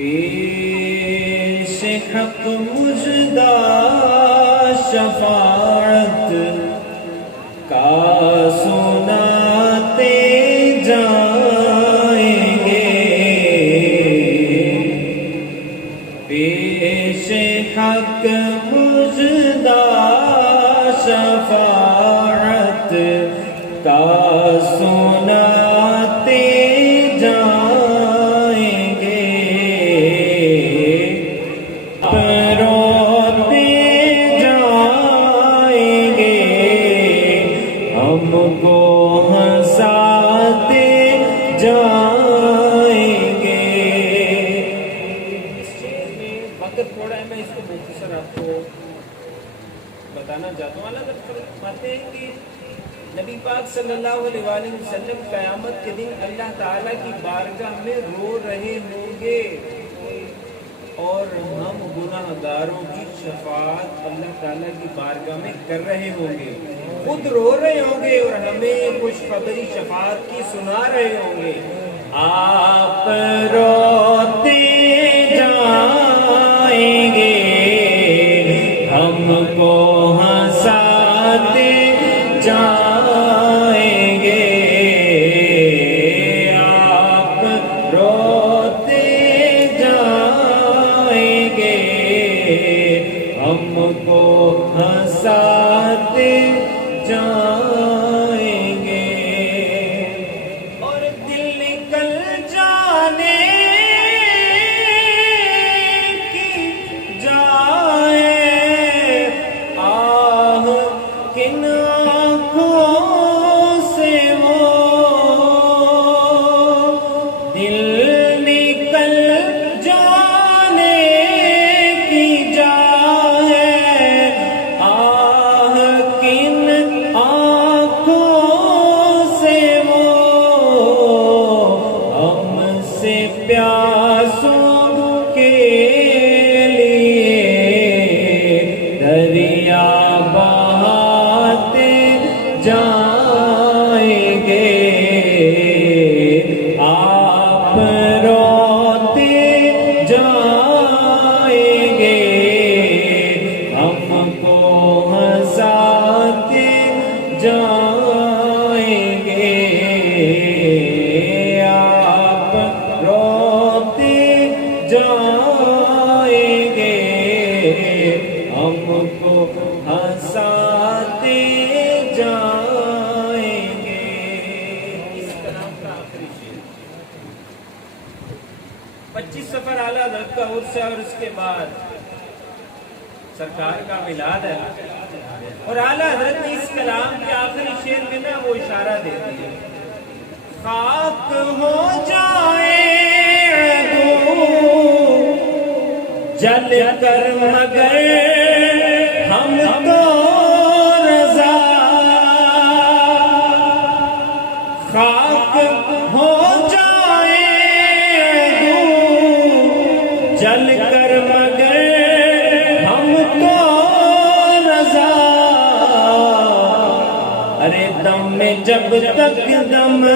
پیش حق مژدہ شفاعت کا سناتے جائیں گے، پیش حق مژدہ شفاعت کا سناتے جائیں گے، روتے جائیں گے، ہم کو ہنساتے جائیں گے۔ وقت تھوڑا ہے، میں اس کو مختصر آپ کو بتانا چاہتا ہوں۔ اللہ فرماتے ہیں کہ نبی پاک صلی اللہ علیہ وآلہ وسلم قیامت کے دن اللہ تعالیٰ کی بارگاہ میں رو رہے ہوں گے، اور ہم گناہ گاروں کی شفاعت اللہ تعالیٰ کی بارگاہ میں کر رہے ہوں گے، خود رو رہے ہوں گے اور ہمیں خوشخبری شفاعت کی سنا رہے ہوں گے۔ آپ روتے جائیں گے، ہم کو ہنساتے جائیں گے، آپ روتے جائیں گے، ہم کو ہنساتے جائیں گے، اور دل نکل جانے کی جائے آہ کن آنکھوں سے وہ، دل نکل جانے کی جائے آہ کن آنکھوں سے وہ، ہم سے پیاسوں کے لیے دریا بہاتے جائیں گے، آپ روتے جائیں گے، ہم کو ہنساتے جائیں گے، آپ روتے جائیں گے، ہم کو ہنساتے جائیں گے۔ اس کلام کا آخری شعر 25 سفر اعلیٰ حضرت کا عرس ہے، اور اس کے بعد سرکار کا میلاد ہے، اور اعلیٰ حضرت نے اس کلام کے آخری شعر میں نا وہ اشارہ دے دیا، خاک ہو جائے جل کر مگر ہم تو رضا، خاک ہو جائے جل کر مگر ہم تو رضا، ارے دم میں جب تک دم